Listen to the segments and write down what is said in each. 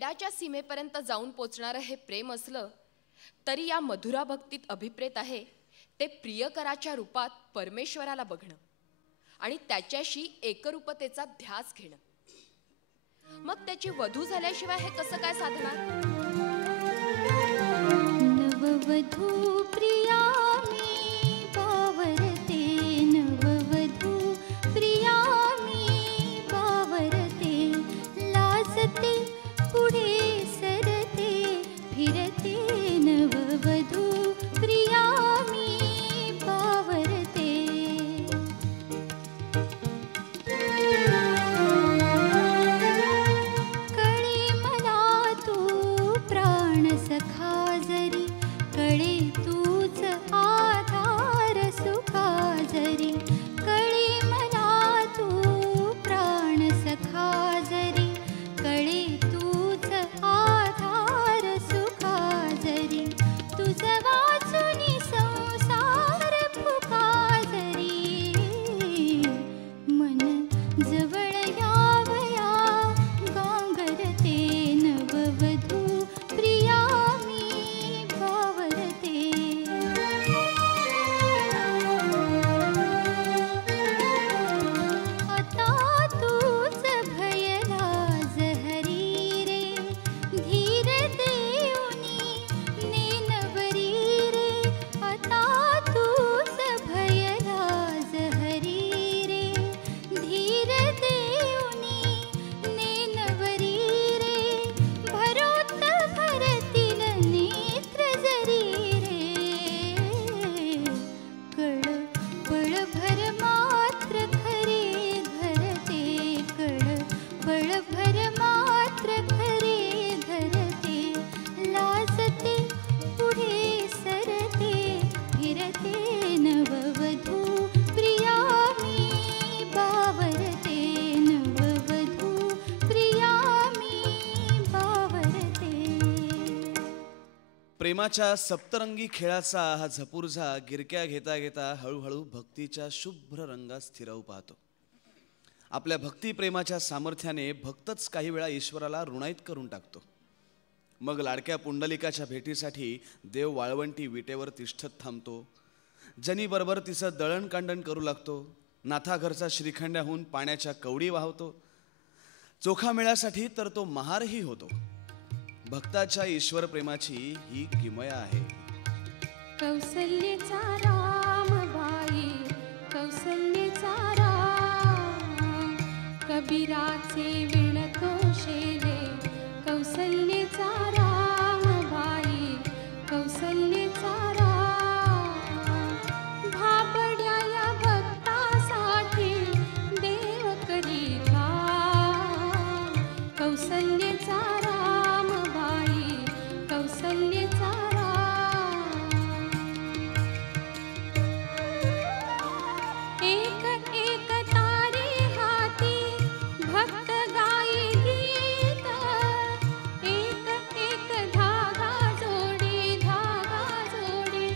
वेडाच्या सीमेपर्यंत जाऊन पोचणारं हे प्रेम असलं तरी या मधुरा भक्तीत अभिप्रेत आहे ते प्रियकराच्या रूपात परमेश्वराला बघणं आणि त्याच्याशी एकरूपतेचा ध्यास घेणं. मग त्याची वधू झाल्याशिवाय हे कसं काय साधणार? नववधू प्रिया मी पावरते, नववधू प्रिया मी पावरते, लाजते पुढे सरते फिरते, नववधू प्रिया मी पावरते. कळे मला तू प्राण सखा जरी, कळे तूच आधार सुखा जरी, कळे मला तू प्राण सखा जरी, कळे तूच आधार सुखा जरी, तुझ वाचुनी संसार फुका जरी, मन जवळ यावया गांगरते, नववधू प्रिया मी पावरते. आता तूच भयला जहरी रे, धीर देऊनी नेनवरी रे, आता तूच भयला जहरी रे, धीर देऊनी नेनवरी रे, भरोत भरतील नेत्र जरी रे, कळ पळभर मात्र खरे धरते, कळ पळभर मात्र खरे धरते, लाजते पुढे सरते फिरते, नववधू प्रिया मी पावरते, नववधू प्रिया मी पावरते. प्रेमाच्या सप्तरंगी खेळाचा हा झपूर्झा गिरक्या घेता घेता हळूहळू भक्तीच्या शुभ्र रंगात स्थिरावू पाहतो. आपल्या भक्ती प्रेमाच्या सामर्थ्याने भक्तच काही वेळा ईश्वराला ऋणाईत करून टाकतो. मग लाडक्या पुंडलिकाच्या भेटीसाठी देव वाळवंटी विटेवर तिष्ठत थांबतो. जनीबरोबर तिचं दळणकांडण करू लागतो. नाथाघरचा श्रीखंड्याहून पाण्याच्या कवडी वाहवतो. चोखा मेळ्यासाठी तर तो महारही होतो. भक्ताच्या ईश्वर प्रेमाची ही किमया आहे. कौसल्येचा रामबाई, कौसल्येचा राम, कबीराचे विणतो शेले, कौसल्येचा रामबाई, कौसल्येचा राम, भाबड्या या भक्तासाठी देव करी काम, कौसल्येचा रामबाई, कौसल्येचा राम. एक एक तारे हाती भक्त गाई गीत, एक एक धागा जोडी, धागा जोडी,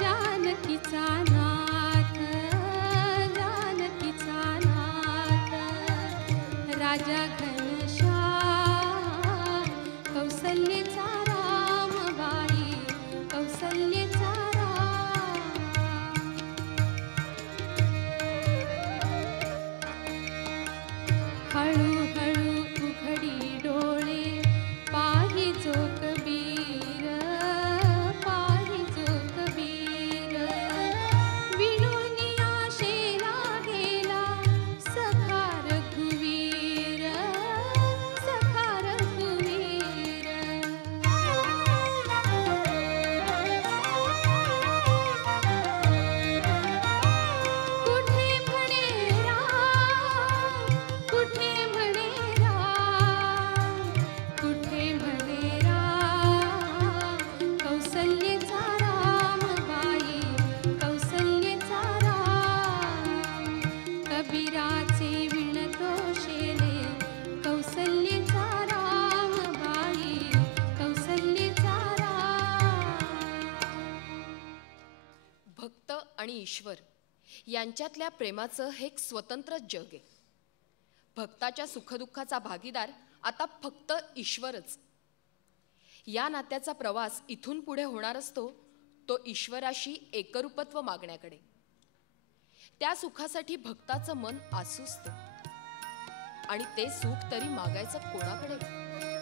जानकीचा नाथ, जानकीचा नाथ, राजा घनश्याम, कौसल्येचा रामबाई, कौसल्येचा राम. हळूहळू उघडी डोळे पाहि जो कबीर, पाहि जो कबीर, विणुनिया शेला गेला सखा रघुवीर, सखा रघुवीर. कुठे म्हणे राम, कुठे म्हणे राम, कुठे म्हणे राम, कौसल्येचा रामबाई, कौसल्येचा राम, कबीराचे विणतो शेले, कौसल्येचा रामबाई, कौसल्येचा राम. भक्त आणि ईश्वर यांच्यातल्या प्रेमाचं हे एक स्वतंत्र जग आहे. भक्ताच्या सुखदुःखाचा भागीदार आता फक्त ईश्वरच. या नात्याचा प्रवास इथून पुढे होणार असतो तो ईश्वराशी एकरूपत्व मागण्याकडे. त्या सुखासाठी भक्ताचं मन आसुसतं आणि ते सुख तरी मागायचं कोणाकडे.